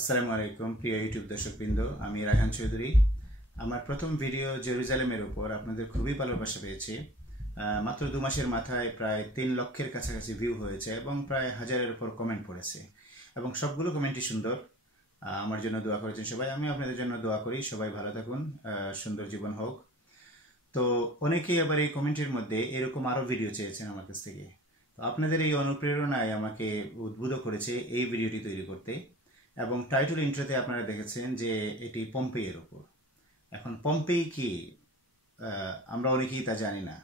আসসালামু আলাইকুম প্রিয় ইউটিউব দর্শকবৃন্দ, আমি রায়হান চৌধুরী। আমার প্রথম ভিডিও জেরুজালেমের উপর আপনাদের খুবই ভালোবাসা পেয়েছি। মাত্র 2 মাসের মাথায় প্রায় 3 লক্ষের কাছাকাছি ভিউ হয়েছে এবং প্রায় 1000-এর উপর কমেন্ট পড়েছে এবং সবগুলো কমেন্টই সুন্দর। আমার জন্য দোয়া করেছেন সবাই, আমি আপনাদের জন্য দোয়া করি সবাই ভালো থাকুন, সুন্দর জীবন হোক। তো অনেকেই আবার এই কমেন্টের মধ্যে এরকম আরও ভিডিও চেয়েছেন আমার কাছ থেকে। তো আপনাদের এই অনুপ্রেরণায় আমাকে উদ্বুদ্ধ করেছে এই ভিডিওটি তৈরি করতে। এবং টাইটেল ইন্ট্রোতে আপনারা দেখেছেন যে এটি পম্পেইয়ের উপর। এখন পম্পেই কি, আমরা অনেকেই তা জানি না।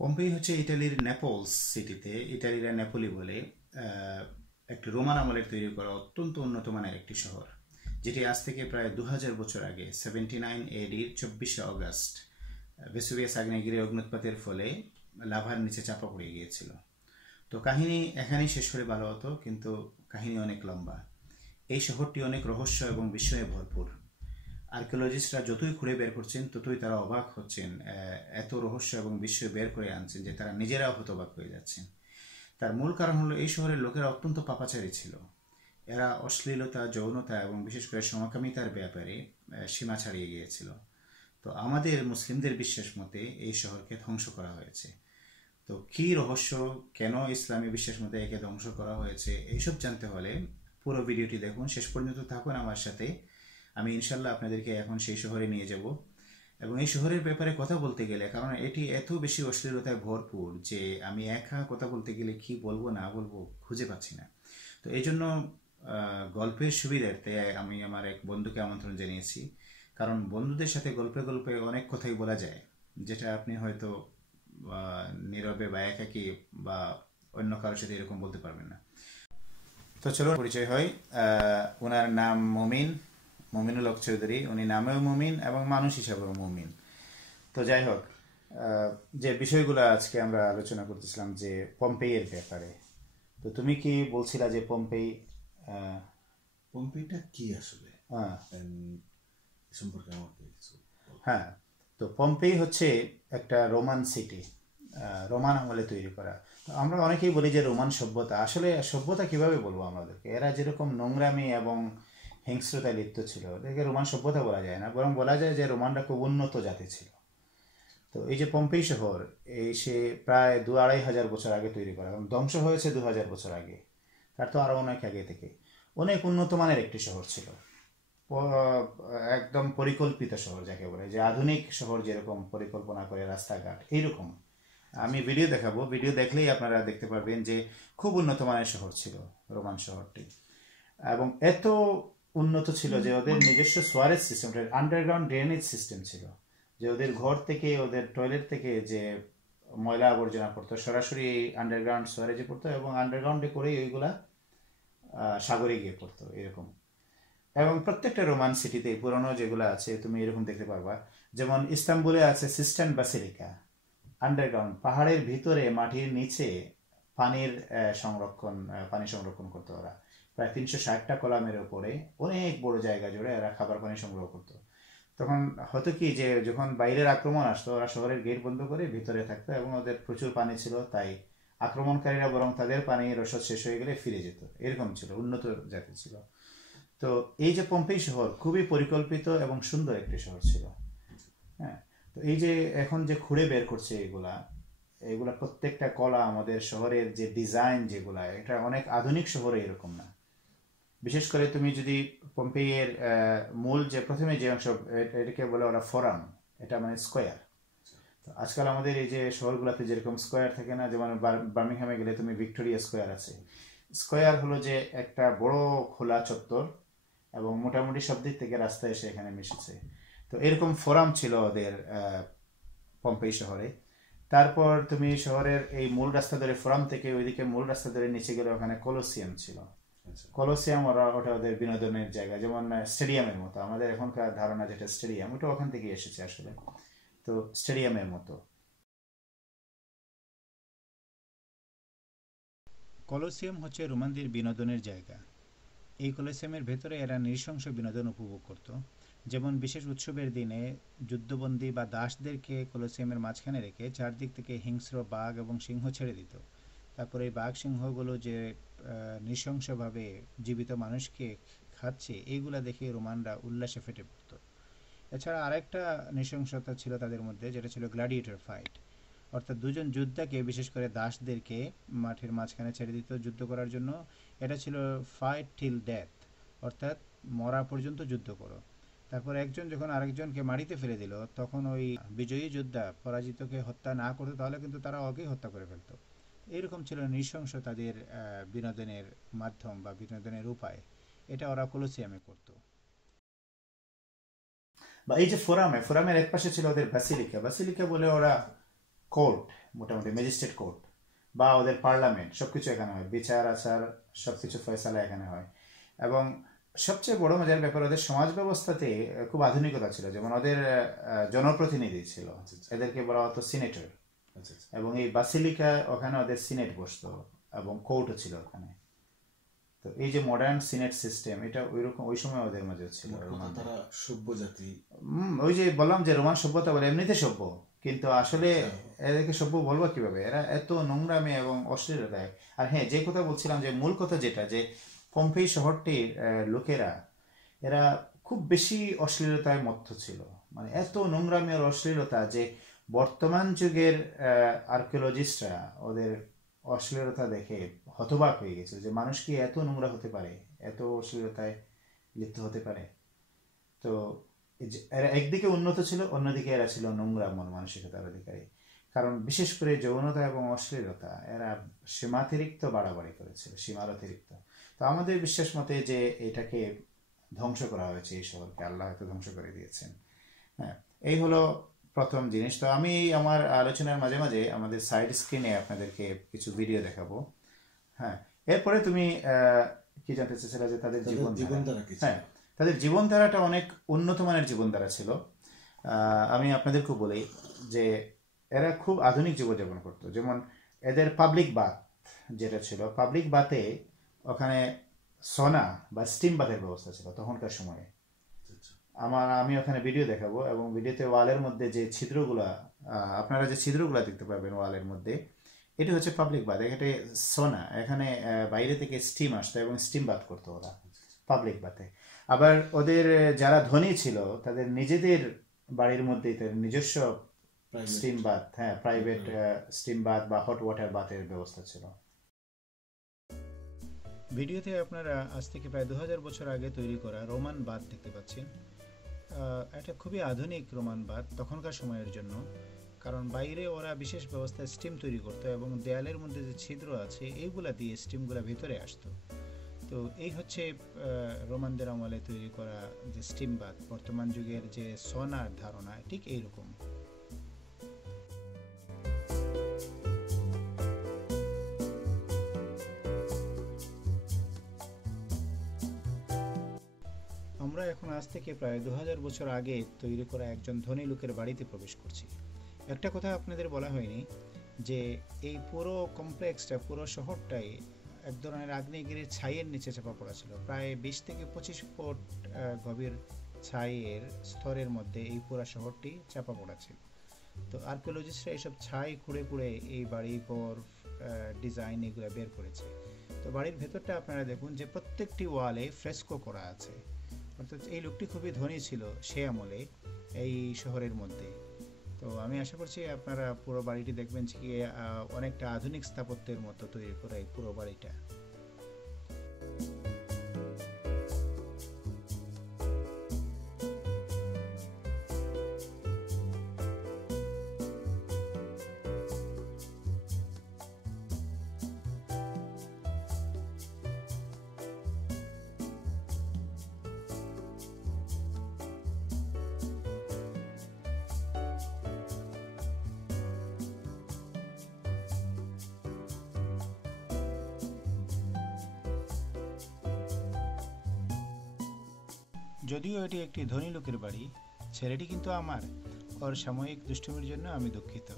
পম্পেই হচ্ছে ইটালির নেপলস সিটিতে, ইটালিরা নেপোলি বলে, একটি রোমান আমলের তৈরি করা অত্যন্ত উন্নত মানের একটি শহর, যেটি আজ থেকে প্রায় 2000 বছর আগে 79 AD-র 24শে অগাস্ট ভেসুভিয়াস আগ্নেয়গিরির অগ্নুৎপাতের ফলে লাভার নিচে চাপা পড়ে গিয়েছিল। তো কাহিনী এখানেই শেষ করে ভালো হতো, কিন্তু কাহিনী অনেক লম্বা। এই শহরটি অনেক রহস্য এবং বিস্ময়ে ভরপুর। আর্কিওলজিস্টরা যতই খুঁড়ে বের করছেন ততই তারা অবাক হচ্ছেন, এত রহস্য এবং বিস্ময় বের করে আনছেন যে তারা নিজেরাও হতবাক হয়ে যাচ্ছেন। তার মূল কারণ হলো এই শহরের লোকেরা অত্যন্ত পাপাচারী ছিল। এরা অশ্লীলতা, যৌনতা এবং বিশেষ করে সমকামিতার ব্যাপারে সীমা ছাড়িয়ে গিয়েছিল। তো আমাদের মুসলিমদের বিশ্বাস মতে এই শহরকে ধ্বংস করা হয়েছে। তো কী রহস্য, কেন ইসলামী বিশ্বাস মতে একে ধ্বংস করা হয়েছে, এইসব জানতে হলে পুরো ভিডিওটি দেখুন, শেষ পর্যন্ত থাকুন আমার সাথে। আমি ইনশাল্লাহ আপনাদেরকে এখন সেই শহরে নিয়ে যাব এবং এই শহরের ব্যাপারে কথা বলতে গেলে, কারণ এটি এত বেশি অশ্লীলতায় ভরপুর যে আমি একা কথা বলতে গেলে কি বলবো না বলবো খুঁজে পাচ্ছি না। তো এই জন্য গল্পের সুবিধার্থে আমি আমার এক বন্ধুকে আমন্ত্রণ জানিয়েছি, কারণ বন্ধুদের সাথে গল্পে গল্পে অনেক কথাই বলা যায়, যেটা আপনি হয়তো নীরবে বা একাকী বা অন্য কারোর সাথে এরকম বলতে পারবেন না। তো চলুন পরিচয় হয়। ওনার নাম মুমিনুল হক চৌধুরী। উনি নামেও মুমিন এবং মানুষ হিসাবেও মুমিন। তো যাই হোক, যে বিষয়গুলো আজকে আমরা আলোচনা করতেছিলাম যে পম্পেইয়ের ব্যাপারে। তো তুমি কি বলছিলা যে পম্পেইটা কি আসলে সম্পর্কে আমাকে কিছু। হ্যাঁ, তো পম্পেই হচ্ছে একটা রোমান সিটি, রোমান আমলে তৈরি করা। তো আমরা অনেকেই বলি যে রোমান সভ্যতা, আসলে সভ্যতা কিভাবে বলবো আমাদেরকে? এরা যেরকম নোংরামি এবং হিংস্রতায় লিপ্ত ছিল, এটাকে রোমান সভ্যতা বলা যায় না, বরং বলা যায় যে রোমানরা খুব উন্নত জাতি ছিল। তো এই যে পম্পেই শহর, সে প্রায় 2-2500 বছর আগে তৈরি করা এবং ধ্বংস হয়েছে 2000 বছর আগে। তার তো আরও অনেক আগে থেকে অনেক উন্নত মানের একটি শহর ছিল, একদম পরিকল্পিত শহর যাকে বলে, যে আধুনিক শহর যেরকম পরিকল্পনা করে রাস্তাঘাট এইরকম। আমি ভিডিও দেখাবো, ভিডিও দেখলেই আপনারা দেখতে পারবেন যে খুব উন্নত মানের শহর ছিল রোমান শহরটি। এবং এত উন্নত ছিল যে ওদের নিজস্ব sewerage system, underground drainage system ছিল, যে ওদের ঘর থেকে, ওদের টয়লেট থেকে যে ময়লা আবর্জনা পড়তো সরাসরি আন্ডারগ্রাউন্ড সোয়ারেজে পড়তো এবং আন্ডারগ্রাউন্ডে করেই ওইগুলা সাগরে গিয়ে পড়তো এরকম। এবং প্রত্যেকটা রোমান সিটিতে পুরনো যেগুলো আছে তুমি এরকম দেখতে পারবা। যেমন ইস্তাম্বুলে আছে সিস্টান বাসিলিকা, আন্ডারগ্রাউন্ড, পাহাড়ের ভিতরে মাটির নিচে পানি সংরক্ষণ করতো ওরা। প্রায় 360টা কলামের ওপরে অনেক বড় জায়গা জুড়ে এরা খাবার পানি সংগ্রহ করতো। তখন হতো কি, যে যখন বাইরের আক্রমণ আসতো ওরা শহরের গেট বন্ধ করে ভিতরে থাকতো এবং ওদের প্রচুর পানি ছিল, তাই আক্রমণকারীরা বরং তাদের পানির রসদ শেষ হয়ে গেলে ফিরে যেত। এরকম ছিল, উন্নত জাতি ছিল। তো এই যে পম্পেই শহর খুবই পরিকল্পিত এবং সুন্দর একটি শহর ছিল। হ্যাঁ, তো এই যে এখন যে খুঁড়ে বের করছে এগুলা প্রত্যেকটা কলা, আমাদের শহরের যে ডিজাইন যেগুলা, এটা অনেক আধুনিক শহরে এরকম না। বিশেষ করে তুমি যদি পম্পেইয়ের মূল যে প্রথমে যে অংশ, এটাকে বলে ওরা ফোরাম, এটা মানে স্কোয়ার। তো আজকাল আমাদের এই যে শহরগুলোতে যেরকম স্কোয়ার থাকে না, যেমন বার্মিংহামে গেলে তুমি ভিক্টোরিয়া স্কোয়ার আছে। স্কোয়ার হলো যে একটা বড় খোলা চত্বর এবং মোটামুটি সব দিক থেকে রাস্তা এসে এখানে মিশেছে। তো এরকম ফোরাম ছিল ওদের পম্পেই শহরে। তারপর তুমি শহরের এই মূল রাস্তা ধরে, ফোরাম থেকে ওইদিকে মূল রাস্তা ধরে নিচে গেলে ওখানে কলোসিয়াম ছিল। কলোসিয়াম ওটা ওদের বিনোদনের জায়গা, যেমন স্টেডিয়ামের মতো। আমাদের এখনকার ধারণা যেটা স্টেডিয়াম, ওটা ওখান থেকে এসেছে আসলে। তো স্টেডিয়ামের মতো কলোসিয়াম হচ্ছে রোমানদের বিনোদনের জায়গা। এই কলোসিয়ামের ভেতরে এরা নৃশংস বিনোদন উপভোগ করত। যেমন বিশেষ উৎসবের দিনে যুদ্ধবন্দী বা দাসদেরকে কলোসিয়ামের মাঝখানে রেখে চারদিক থেকে হিংস্র বাঘ এবং সিংহ ছেড়ে দিত। তারপরে এই বাঘ সিংহগুলো যে নৃশংসভাবে জীবিত মানুষকে খাচ্ছে, এইগুলা দেখে রোমানরা উল্লাসে ফেটে পড়ত। এছাড়া আরেকটা নৃশংসতা ছিল তাদের মধ্যে, যেটা ছিল গ্ল্যাডিয়েটর ফাইট, অর্থাৎ দুজন যোদ্ধাকে, বিশেষ করে দাসদেরকে মাঠের মাঝখানে ছেড়ে দিত যুদ্ধ করার জন্য। এটা ছিল ফাইট টিল ডেথ, অর্থাৎ মরা পর্যন্ত যুদ্ধ করো। তারপর একজন যখন আরেকজনকে মাটিতে ফেলে দিল, তখন ওই বিজয়ী যোদ্ধা পরাজিতকে হত্যা না করতো, তাহলে কিন্তু তারা ওকেই হত্যা করে ফেলতো। এইরকম ছিল নৃশংস তাদের বিনোদনের মাধ্যম বা বিনোদনের উপায়। এটা ওরা কলোসিয়ামে করতো। বা এই যে ফোরামের এক পাশে ছিল ওদের বাসিলিকা বলে ওরা কোর্ট, মোটামুটি ম্যাজিস্ট্রেট কোর্ট বা ওদের পার্লামেন্ট, সবকিছু এখানে হয়, বিচার আচার সবকিছু ফয়সালা এখানে হয়। এবং সবচেয়ে বড় মজার ব্যাপার, ওদের সমাজ ব্যবস্থাতে খুব আধুনিকতা ছিল। যেমন ওদের জনপ্রতিনিধি ছিল, এদেরকে বলা হতো সিনেটর। এবং এই বাসিলিকা, ওখানে ওদের সিনেট বসতো এবং কোর্টও ছিল ওখানে। তো এই যে মডার্ন সিনেট সিস্টেম, এটা ওইরকম ওই সময় ওদের মাঝে ছিল। তারা সভ্য জাতি। ওই যে বললাম যে রোমান সভ্যতা বলে, এমনিতে সভ্য, কিন্তু আসলে এদেরকে সভ্য বলবো কিভাবে, এরা এত নোংরামি এবং অশ্লীলতায়। আর হ্যাঁ, যে কথা বলছিলাম, যে মূল কথা যেটা, যে পম্পেই শহরটির লোকেরা, এরা খুব বেশি অশ্লীলতায় মত্ত ছিল। মানে এত নোংরামি আর অশ্লীলতা যে বর্তমান যুগের আর্কিওলজিস্টরা ওদের অশ্লীলতা দেখে হতবাক হয়ে গেছে, যে মানুষ কি এত নোংরা হতে পারে, এত অশ্লীলতায় লিপ্ত হতে পারে। তো এরা একদিকে উন্নত ছিল, অন্যদিকে এরা ছিল নোংরা মন মানসিকতার অধিকারী। কারণ বিশেষ করে যৌনতা এবং অশ্লীলতা এরা সীমাতিরিক্ত বাড়াবাড়ি করেছিল, সীমার অতিরিক্ত। তো আমাদের বিশ্বাস মতে যে এটাকে ধ্বংস করা হয়েছে, এই শহরকে আল্লাহ হয়তো ধ্বংস করে দিয়েছেন। হ্যাঁ, এই হলো প্রথম জিনিস। তো আমি আমার আলোচনার মাঝে মাঝে আমাদের সাইড স্ক্রিনে আপনাদেরকে কিছু ভিডিও দেখাবো। হ্যাঁ, এরপরে তুমি কি জানতে চেয়েছিলে যে তাদের জীবনধারা। হ্যাঁ, তাদের জীবনধারাটা অনেক উন্নত মানের জীবনধারা ছিল। আমি আপনাদেরকে বলি যে এরা খুব আধুনিক জীবনযাপন করতো। যেমন এদের পাবলিক বাথ যেটা ছিল, পাবলিক বাথে ওখানে সোনা বা স্টিম বাথের ব্যবস্থা ছিল তখনকার সময়ে। আমি ওখানে ভিডিও দেখাবো, এবং ভিডিওতে ওয়ালের মধ্যে যে ছিদ্রগুলা, আপনারা যে ছিদ্রগুলা দেখতে পাবেন ওয়ালের মধ্যে, এটা হচ্ছে পাবলিক বাথ। এখানে সোনা, এখানে বাইরে থেকে স্টিম আসতো এবং স্টিম বাথ করতো ওরা পাবলিক বাথে। আবার ওদের যারা ধনী ছিল, তাদের নিজেদের বাড়ির মধ্যেই তাদের নিজস্ব স্টিম বাথ, হ্যাঁ, প্রাইভেট স্টিম বাথ বা হট ওয়াটার বাথের ব্যবস্থা ছিল। ভিডিওতে আপনারা আজ থেকে প্রায় 2000 বছর আগে তৈরি করা রোমান বাঁধ দেখতে পাচ্ছেন। এটা খুবই আধুনিক রোমান বাঁধ তখনকার সময়ের জন্য, কারণ বাইরে ওরা বিশেষ ব্যবস্থায় স্টিম তৈরি করতো এবং দেয়ালের মধ্যে যে ছিদ্র আছে এইগুলা দিয়ে স্টিমগুলা ভিতরে আসতো। তো এই হচ্ছে রোমানদের আমলে তৈরি করা যে স্টিম বাথ। বর্তমান যুগের যে সোনার ধারণা ঠিক এইরকম। আমরা এখন আজ থেকে প্রায় 2000 বছর আগে তৈরি করা একজন ধনী লোকের বাড়িতে প্রবেশ করছি। একটা কথা আপনাদের বলা হয়নি, যে এই পুরো কমপ্লেক্সটা, পুরো শহরটাই এক ধরনের আগ্নেয়গিরির ছাইয়ের নিচে চাপা পড়া ছিল। প্রায় 20 থেকে 25 ফুট গভীর ছাইয়ের স্তরের মধ্যে এই পুরো শহরটি চাপা পড়া ছিল। তো আর্কিওলজিস্টরা এইসব ছাই খুঁড়ে খুঁড়ে এই বাড়ির পর ডিজাইন এগুলো বের করেছে। তো বাড়ির ভেতরটা আপনারা দেখুন যে প্রত্যেকটি ওয়ালে ফ্রেস্কো করা আছে, অর্থাৎ এই লোকটি খুবই ধনী ছিল সে আমলে এই শহরের মধ্যে। তো আমি আশা করছি আপনারা পুরো বাড়িটি দেখবেন যে অনেকটা আধুনিক স্থাপত্যের মতো তৈরি করা এই পুরো বাড়িটা। যদিও এটি একটি ধনী লোকের বাড়ি, ছেলেটি কিন্তু আমার। ওর সাময়িক দুষ্টুমির জন্য আমি দুঃখিত।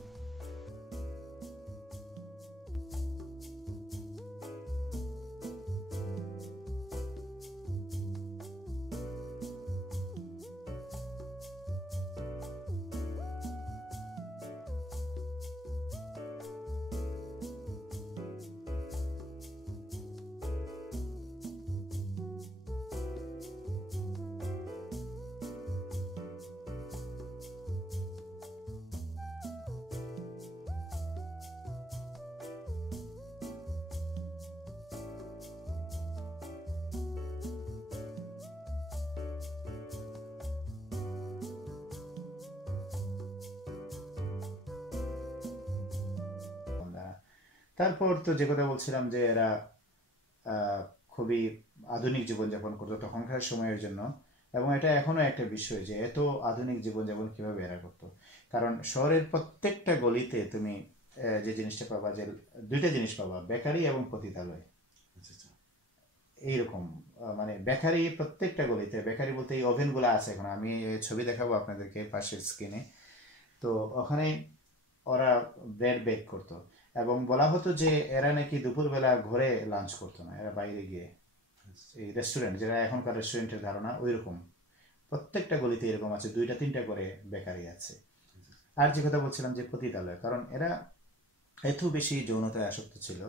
তারপর তো যে কথা বলছিলাম যে এরা খুবই আধুনিক জীবনযাপন করতো তখনকার সময়ের জন্য, এবং এটা এখনো একটা বিষয় যে এত আধুনিক জীবনযাপন কিভাবে এরা করতো। কারণ শহরের প্রত্যেকটা গলিতে তুমি যে জিনিসটা পাবা, যে দুইটা জিনিস পাবা, বেকারি এবং পতিতালয়। এইরকম মানে বেকারি প্রত্যেকটা গলিতে, বেকারি বলতে এই ওভেনগুলো আছে, এখন আমি ছবি দেখাবো আপনাদেরকে পাশের স্ক্রিনে। তো ওখানে ওরা ব্রেড বেক করতো, এবং বলা হতো যে এরা নাকি দুপুরবেলা ঘরে লাঞ্চ করতো না, এরা বাইরে গিয়ে এই রেস্টুরেন্ট, যেটা এখনকার রেস্টুরেন্টের ধারণা ওই রকম প্রত্যেকটা গলিতে এরকম আছে, 2টা-3টা করে বেকারি আছে। আর যে কথা বলছিলাম যে পতিতালয়, কারণ এরা এত বেশি যৌনতায় আসক্ত ছিল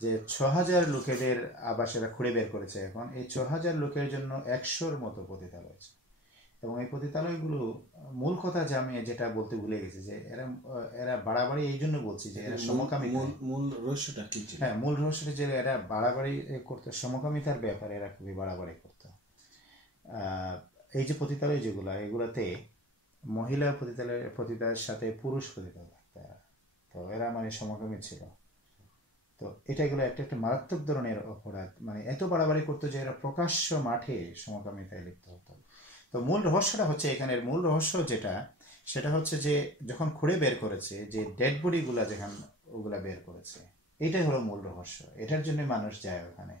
যে 6000 লোকেদের আবাস এরা খুঁড়ে বের করেছে। এখন এই 6000 লোকের জন্য 100-র মতো পতিতালয় আছে, এবং এই পতিতালয়গুলো মূল কথা যে আমি যেটা বলতে ভুলে গেছি যে এরা বাড়াবাড়ি, এই জন্য বলছি যে এরা সমকামী। মূল রহস্যটা কি ছিল? হ্যাঁ, মূল রহস্যটা যে এরা বাড়াবাড়ি করতো, সমকামিতার ব্যাপারে এরা খুবই বাড়াবাড়ি করতো। এই যে পতিতালয় যেগুলো, এগুলাতে মহিলা পতিতালয়ের সাথে পুরুষ পতিতালয় থাকতো, তো এরা মানে সমকামী ছিল। তো এগুলো একটা মারাত্মক ধরনের অপরাধ, মানে এত বাড়াবাড়ি করতো যে এরা প্রকাশ্য মাঠে সমকামিতায় লিপ্ত হতো। তো মূল রহস্যটা হচ্ছে, এখানের মূল রহস্য যেটা, সেটা হচ্ছে যে যখন খুঁড়ে বের করেছে, যে ডেড বডিগুলা যেখান ওগুলা বের করেছে, এটাই হলো মূল রহস্য। এটার জন্য মানুষ যায় ওখানে,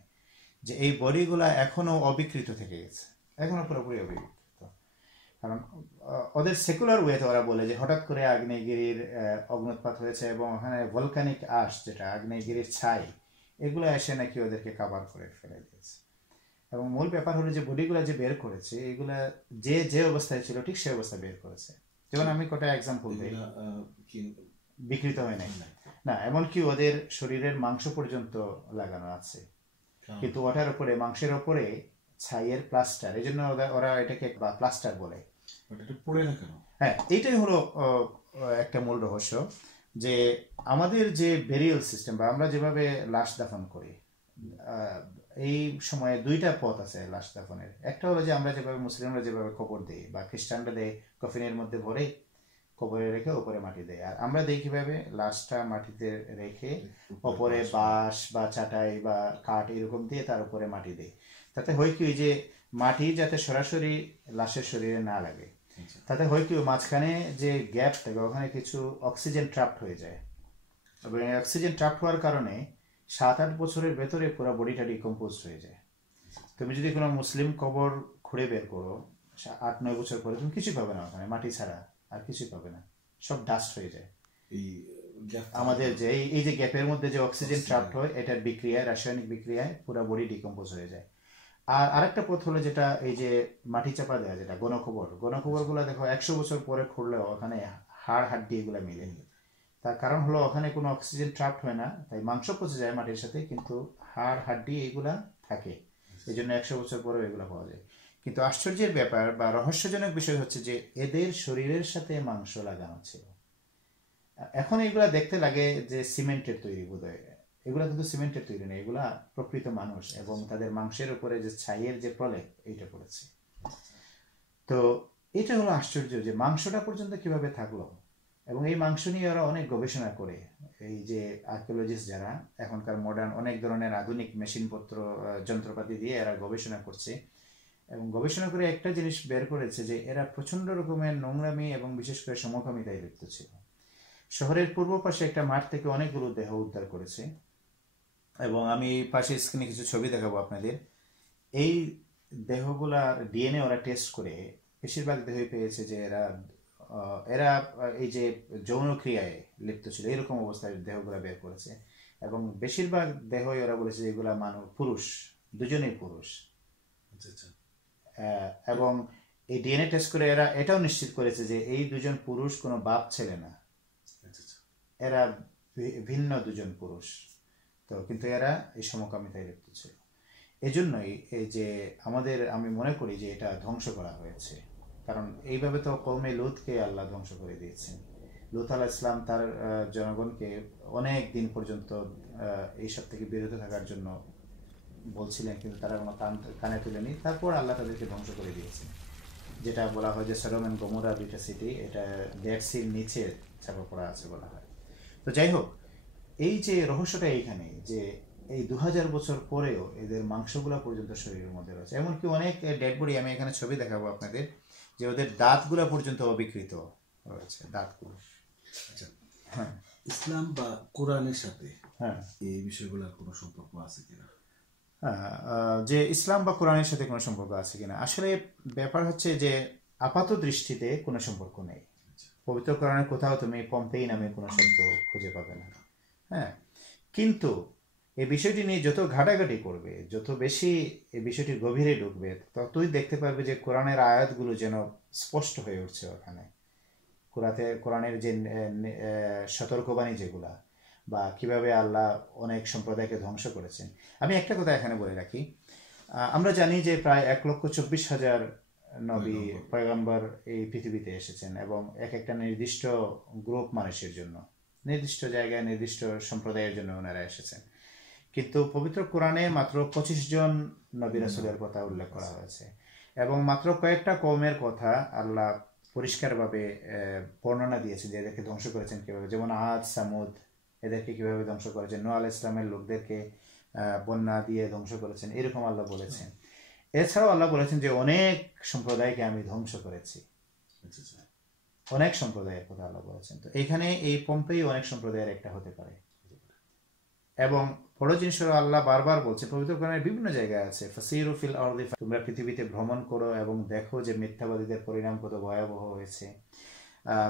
যে এই বডিগুলা এখনো অবিকৃত থেকে গেছে, এখনো পুরোপুরি অবিকৃত। কারণ ওদের সেকুলার ওয়েতে ওরা বলে যে হঠাৎ করে আগ্নেয়গিরির অগ্নুৎপাত হয়েছে, এবং ওখানে ভলকানিক আশ, যেটা আগ্নেয়গিরির ছাই, এগুলো এসে নাকি ওদেরকে কাভার করে ফেলে দিয়েছে। এবং মূল ব্যাপার হলো যে বডিগুলো যে বের করেছে, এগুলা যে অবস্থায় ছিল ঠিক সেই অবস্থায় বের করেছে। যেমন আমি কটা এক্সাম্পল দিই, বিকৃত হয় নাই না, এমনকি ওদের শরীরের মাংস পর্যন্ত লাগানো আছে, কিন্তু ওটার উপরে, মাংসের উপরে ছাইয়ের প্লাস্টার, এই জন্য ওরা এটাকে প্লাস্টার বলে। হ্যাঁ, এইটাই হলো একটা মূল রহস্য, যে আমাদের যে বেরিয়াল সিস্টেম, বা আমরা যেভাবে লাশ দাফন করি, এই সময়ে 2টা পথ আছে লাশ দাফনের। একটা হলো যে আমরা যেভাবে, মুসলিমরা যেভাবে কবর দেই, বা খ্রিস্টানরা দেয় কফিনের মধ্যে ভরে কবরে রেখে ওপরে মাটি দেয়, আর আমরা দেই কিভাবে, লাশটা মাটিতে রেখে ওপরে বাঁশ বা চাটাই বা কাঠ এরকম দিয়ে তার উপরে মাটি দেয়। তাতে হয় কি, যে মাটি যাতে সরাসরি লাশের শরীরে না লাগে, তাতে হয় কি, মাঝখানে যে গ্যাপ থাকে ওখানে কিছু অক্সিজেন ট্র্যাপড হয়ে যায়, এবং এই অক্সিজেন ট্র্যাপড হওয়ার কারণে 7-8 বছরের ভেতরে পুরো বডিটা ডিকম্পোজ হয়ে যায়। তুমি যদি কোনো মুসলিম কবর খুঁড়ে বের করো 8-9 বছর পরে, তুমি কিছুই পাবে না ওখানে, মাটি ছাড়া আর কিছুই পাবে না, সব ডাস্ট হয়ে যায়। আমাদের যে এই যে গ্যাপের মধ্যে যে অক্সিজেন ট্র্যাপড হয়, এটার বিক্রিয়ায়, রাসায়নিক বিক্রিয়ায় পুরো বডি ডিকম্পোজ হয়ে যায়। আর আরেকটা পথ হলো যেটা, এই যে মাটি চাপা দেওয়া, যেটা গণকবরগুলো দেখো 100 বছর পরে খুঁড়লেও ওখানে হাড় হাড্ডি এগুলো মিলে। তার কারণ হলো ওখানে কোনো অক্সিজেন ট্র্যাপড হয় না, তাই মাংস পচে যায় মাটির সাথে, কিন্তু হাড় হাড্ডি এগুলা থাকে, এই জন্য 100 বছর পরেও এগুলো পাওয়া যায়। কিন্তু আশ্চর্যের ব্যাপার বা রহস্যজনক বিষয় হচ্ছে যে এদের শরীরের সাথে মাংস লাগানো ছিল। এখন এগুলা দেখতে লাগে যে সিমেন্টের তৈরি, বোধহয় এগুলা কিন্তু সিমেন্টের তৈরি নেই, এগুলা প্রকৃত মানুষ, এবং তাদের মাংসের উপরে যে ছাইয়ের যে প্রলেপ, এইটা পড়েছে। তো এটা হলো আশ্চর্য, যে মাংসটা পর্যন্ত কিভাবে থাকলো। এবং এই মাংস নিয়ে ওরা অনেক গবেষণা করে, এই যে আর্কিওলজিস্ট যারা, এখনকার মডার্ন অনেক ধরনের আধুনিক মেশিনপত্র, যন্ত্রপাতি দিয়ে এরা গবেষণা করছে, এবং গবেষণা করে একটা জিনিস বের করেছে, যে এরা প্রচন্ড রকমের নোংরামি এবং বিশেষ করে সমকামিতায় লিপ্ত ছিল। শহরের পূর্ব পাশে একটা মাঠ থেকে অনেকগুলো দেহ উদ্ধার করেছে, এবং আমি পাশে স্ক্রিনে কিছু ছবি দেখাবো আপনাদের। এই দেহগুলার ডিএনএ ওরা টেস্ট করে বেশিরভাগ দেহই পেয়েছে যে এরা এই যে যৌন ক্রিয়ায় লিপ্ত ছিল, এরকম অবস্থায় দেহগুলা বের করেছে, এবং বেশিরভাগ দেহই ওরা বলেছে যে এগুলা পুরুষ, দুজনেই পুরুষ। এবং এই ডিএনএ টেস্ট করে এরা এটাও নিশ্চিত করেছে যে এই দুজন পুরুষ কোনো বাপ ছেলে না, এরা ভিন্ন দুজন পুরুষ। তো কিন্তু এরা এই সমকামিতায় লিপ্ত ছিল। এজন্যই এই যে আমি মনে করি যে এটা ধ্বংস করা হয়েছে, কারণ এইভাবে তো কওমে লূতকে আল্লাহ ধ্বংস করে দিয়েছেন। লূত আলাইহিস সালাম তার জনগণকে অনেক দিন পর্যন্ত এইসব থেকে বিরত থাকার জন্য বলছিলেন, কিন্তু তারা কোনো কানে তুলেনি। তারপর আল্লাহ তাদেরকে ধ্বংস করে দিয়েছেন, যেটা বলা হয় যে সদম এন্ড গমোরা 2টা সিটি, এটা ডেড সির নিচে চাপা পড়া আছে বলা হয়। তো যাই হোক, এই যে রহস্যটা এইখানে যে এই 2000 বছর পরেও এদের মাংসগুলা পর্যন্ত শরীরের মধ্যে রয়েছে, এমনকি অনেক ডেড বডি, আমি এখানে ছবি দেখাবো আপনাদের, যে ওদের দাঁতগুলা পর্যন্ত অবিকৃত রয়েছে, দাঁতগুলো। আচ্ছা, হ্যাঁ, ইসলাম বা কোরআনের সাথে হ্যাঁ, এই বিষয়গুলোর কোনো সম্পর্ক আছে কিনা? যে ইসলাম বা কোরআনের সাথে কোনো সম্পর্ক আছে কিনা, আসলে ব্যাপার হচ্ছে যে আপাত দৃষ্টিতে কোনো সম্পর্ক নেই। পবিত্র কোরআনের কোথাও তুমি পম্পেই নামে কোনো শব্দ খুঁজে পাবে না। হ্যাঁ, কিন্তু এই বিষয়টি নিয়ে যত ঘাটাঘাটি করবে, যত বেশি এই বিষয়টির গভীরে ঢুকবে, ততই দেখতে পারবে যে কোরআনের আয়াতগুলো যেন স্পষ্ট হয়ে উঠছে ওখানে। কোরআনের যে সতর্কবাণী যেগুলা, বা কিভাবে আল্লাহ অনেক সম্প্রদায়কে ধ্বংস করেছেন। আমি একটা কথা এখানে বলে রাখি, আমরা জানি যে প্রায় 1,24,000 নবী পয়গম্বর এই পৃথিবীতে এসেছেন, এবং এক একটা নির্দিষ্ট গ্রুপ মানুষের জন্য, নির্দিষ্ট জায়গায় নির্দিষ্ট সম্প্রদায়ের জন্য ওনারা এসেছেন। কিন্তু পবিত্র কোরআনে মাত্র 25 জন নবী রাসূলের কথা উল্লেখ করা হয়েছে, এবং মাত্র কয়েকটা কওমের কথা আল্লাহ পরিষ্কারভাবে বর্ণনা দিয়েছেন যে এদেরকে ধ্বংস করেছেন কিভাবে, যেমন আদ, সামুদ, এদেরকে কিভাবে ধ্বংস করেছেন, নূহ আলাইহিস সালামের লোকদেরকে বন্যা দিয়ে ধ্বংস করেছেন, এরকম আল্লাহ বলেছেন। এছাড়াও আল্লাহ বলেছেন যে অনেক সম্প্রদায়কে আমি ধ্বংস করেছি, অনেক সম্প্রদায়ের কথা আল্লাহ বলেছেন। তো এখানে এই পম্পেই অনেক সম্প্রদায়ের একটা হতে পারে। এবং বড় জিনিস হলো আল্লাহ বারবার বলছে, পবিত্র কোরআনের বিভিন্ন জায়গায় আছে, ফাসিরু ফিল আরদি, তোমরা পৃথিবীতে ভ্রমণ করো এবং দেখো যে মিথ্যাবাদীদের পরিণাম কত ভয়াবহ হয়েছে।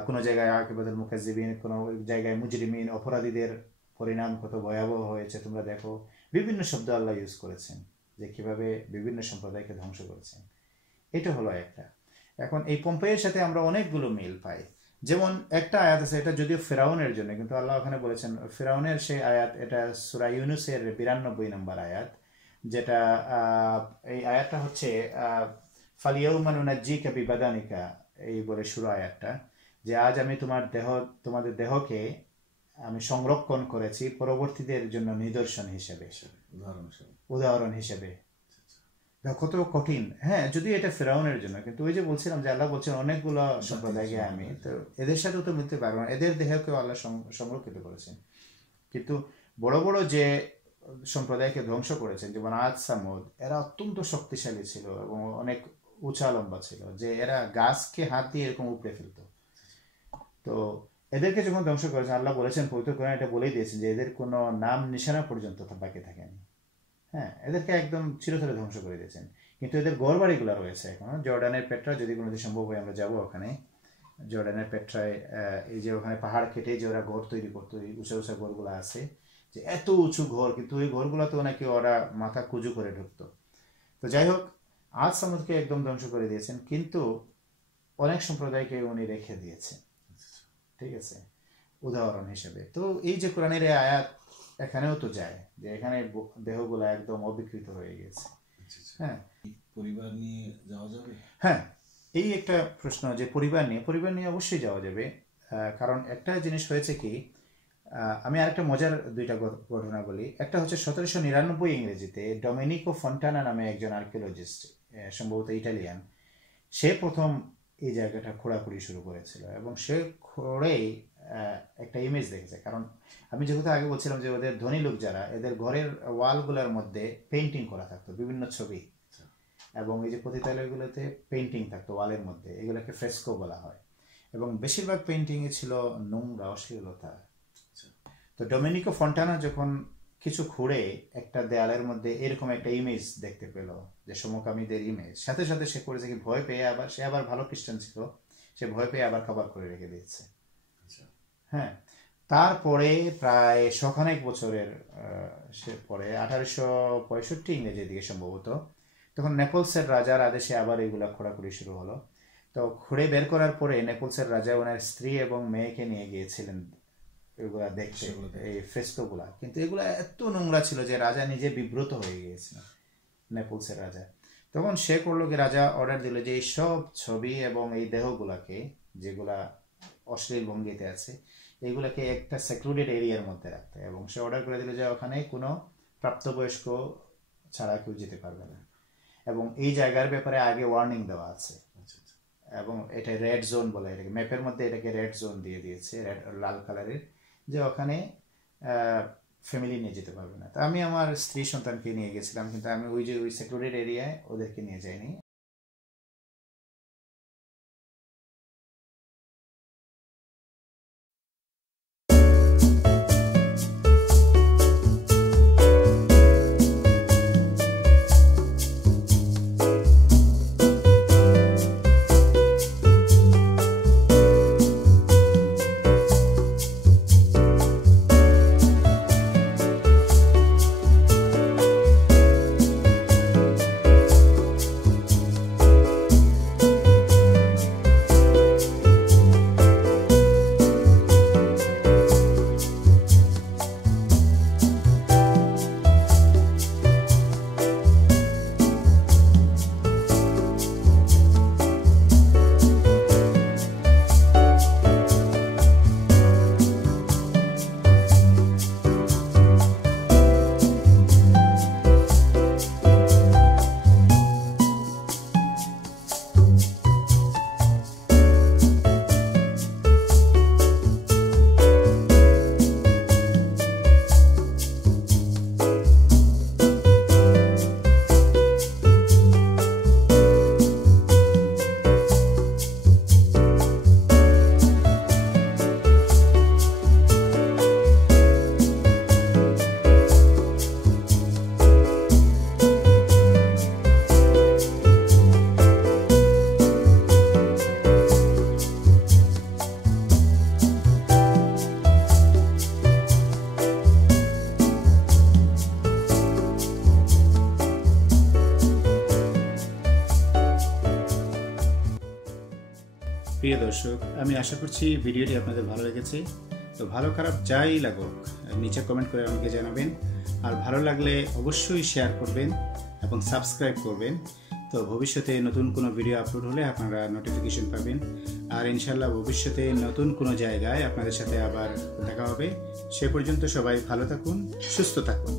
কোনো জায়গায় আকিবাতুল মুকাজ্জিবিন, কোনো জায়গায় মুজরিমিন, অপরাধীদের পরিণাম কত ভয়াবহ হয়েছে তোমরা দেখো। বিভিন্ন শব্দ আল্লাহ ইউজ করেছেন যে কিভাবে বিভিন্ন সম্প্রদায়কে ধ্বংস করেছেন। এটা হলো একটা। এখন এই পম্পেয়ের সাথে আমরা অনেকগুলো মিল পাই। যেমন একটা আয়াত আছে, এটা যদিও ফেরাউনের জন্য, কিন্তু আল্লাহ ওখানে বলেছেন ফেরাউনের সেই আয়াত, এটা সূরা ইউনূসের 92 নম্বর আয়াত, যেটা এই আয়াতটা হচ্ছে ফালিয়াউমা নুনাজ্জিকা বিবাদানিকা, এই বলে শুরু আয়াতটা, যে আজ আমি তোমাদের দেহকে আমি সংরক্ষণ করেছি পরবর্তীদের জন্য নিদর্শন হিসেবে, উদাহরণ হিসেবে। কত কঠিন। হ্যাঁ, যদি এটা ফেরাউনের জন্য, কিন্তু ওই যে বলছিলাম যে আল্লাহ বলছেন অনেকগুলো সম্প্রদায়কে আমি, তো এদের সাথেও তো মিলতে পারবো না, এদের দেহকেও আল্লাহ সংরক্ষিত করেছেন। কিন্তু বড় বড় যে সম্প্রদায়কে ধ্বংস করেছেন, যেমন আদ, সামুদ, এরা অত্যন্ত শক্তিশালী ছিল এবং অনেক উঁচা লম্বা ছিল, যে এরা গাছকে হাত দিয়ে এরকম উপড়ে ফেলতো। তো এদেরকে যখন ধ্বংস করেছেন, আল্লাহ বলেছেন পবিত্র কোরআনে এটা বলেই দিয়েছেন যে এদের কোনো নাম নিশানা পর্যন্ত বাকি থাকেনি। হ্যাঁ, এদেরকে একদম চিরতরে ধ্বংস করে দিয়েছেন। কিন্তু এদের গড় বাড়িগুলো রয়েছে এখনো। জর্ডানের পেট্রা, যদি কোনোদিন সম্ভব হয় আমরা যাবো ওখানে, জর্ডানের পেট্রায় এই যে ওখানে পাহাড় কেটে যে ওরা ঘর তৈরি করতো, উঁচা উঁচা ঘরগুলো আছে, যে এত উঁচু ঘর, কিন্তু ওই ঘরগুলোতেও নাকি ওরা মাথা কুজু করে ঢুকতো। তো যাই হোক, আজ সামুদকে একদম ধ্বংস করে দিয়েছেন, কিন্তু অনেক সম্প্রদায়কে উনি রেখে দিয়েছেন, ঠিক আছে, উদাহরণ হিসেবে। তো এই যে কোরআনের এই আয়াত এখানেও তো যায়, যে এখানে দেহগুলো একদম অবিকৃত হয়ে গেছে। হ্যাঁ, পরিবার নিয়ে যাওয়া যাবে? হ্যাঁ, এই একটা প্রশ্ন যে পরিবার নিয়ে অবশ্যই যাওয়া যাবে। কারণ একটা জিনিস হয়েছে কি, আমি আরেকটা মজার দুইটা ঘটনা বলি। একটা হচ্ছে 1799 ইংরেজিতে ডোমেনিকো ফন্টানা নামে একজন আর্কিওলজিস্ট, সম্ভবত ইটালিয়ান, সে প্রথম এই জায়গাটা খোঁড়াখুড়ি শুরু করেছিল, এবং সে খোঁড়েই একটা ইমেজ দেখেছে। কারণ আমি যেহেতু আগে বলছিলাম যে ওদের ধনী লোক যারা, এদের ঘরের ওয়ালগুলোর মধ্যে পেন্টিং করা থাকতো, বিভিন্ন ছবি, এবং এই যে পতিতালয়গুলোতে পেন্টিং থাকতো ওয়ালের মধ্যে, এগুলোকে ফ্রেস্কো বলা হয়, এবং বেশিরভাগ পেন্টিংয়ে ছিল নোংরা, অশ্লীলতা। তো ডোমেনিকো ফন্টানা যখন কিছু খুঁড়ে একটা দেয়ালের মধ্যে এরকম একটা ইমেজ দেখতে পেল, যে সমকামীদের ইমেজ, সাথে সাথে সে করেছে কি, ভয় পেয়ে, আবার সে আবার ভালো খ্রিস্টান ছিল, সে ভয় পেয়ে আবার কভার করে রেখে দিয়েছে। হ্যাঁ, তারপরে প্রায় শখানেক বছরের সে পরে 1865 ইংরেজির দিকে সম্ভবত, তখন নেপলসের রাজার আদেশে আবার এগুলা খোঁড়াখুড়ি শুরু হলো। তো খুঁড়ে বের করার পরে নেপলসের রাজা ওনার স্ত্রী এবং মেয়েকে নিয়ে গিয়েছিলেন এগুলা দেখতে, এই ফ্রেস্কোগুলা। কিন্তু এগুলা এত নোংরা ছিল যে রাজা নিজে বিব্রত হয়ে গিয়েছিল, নেপলসের রাজা। তখন সে করলো কি, রাজা অর্ডার দিল যে এই সব ছবি এবং এই দেহগুলাকে, যেগুলা অশ্লীল ভঙ্গিতে আছে, এগুলাকে একটা সেক্লুডেড এরিয়ার মধ্যে রাখতে, এবং সে অর্ডার করে দিল যে ওখানে কোনো প্রাপ্তবয়স্ক ছাড়া কেউ যেতে পারবে না, এবং এই জায়গার ব্যাপারে আগে ওয়ার্নিং দেওয়া আছে, এবং এটা রেড জোন বলে, এটাকে ম্যাপের মধ্যে এটাকে রেড জোন দিয়ে দিয়েছে, রেড লাল কালারের, যে ওখানে ফ্যামিলি নিয়ে যেতে পারবে না। তো আমি আমার স্ত্রী সন্তানকে নিয়ে গেছিলাম, কিন্তু আমি ওই সেক্লুডেড এরিয়ায় ওদেরকে নিয়ে যাইনি। প্রিয় দর্শক, আমি আশা করছি ভিডিওটি আপনাদের ভালো লেগেছে। তো ভালো খারাপ যাই লাগুক নিচে কমেন্ট করে আমাকে জানাবেন, আর ভালো লাগলে অবশ্যই শেয়ার করবেন এবং সাবস্ক্রাইব করবেন। তো ভবিষ্যতে নতুন কোনো ভিডিও আপলোড হলে আপনারা নোটিফিকেশন পাবেন, আর ইনশাল্লাহ ভবিষ্যতে নতুন কোনো জায়গায় আপনাদের সাথে আবার দেখা হবে। সে পর্যন্ত সবাই ভালো থাকুন, সুস্থ থাকুন।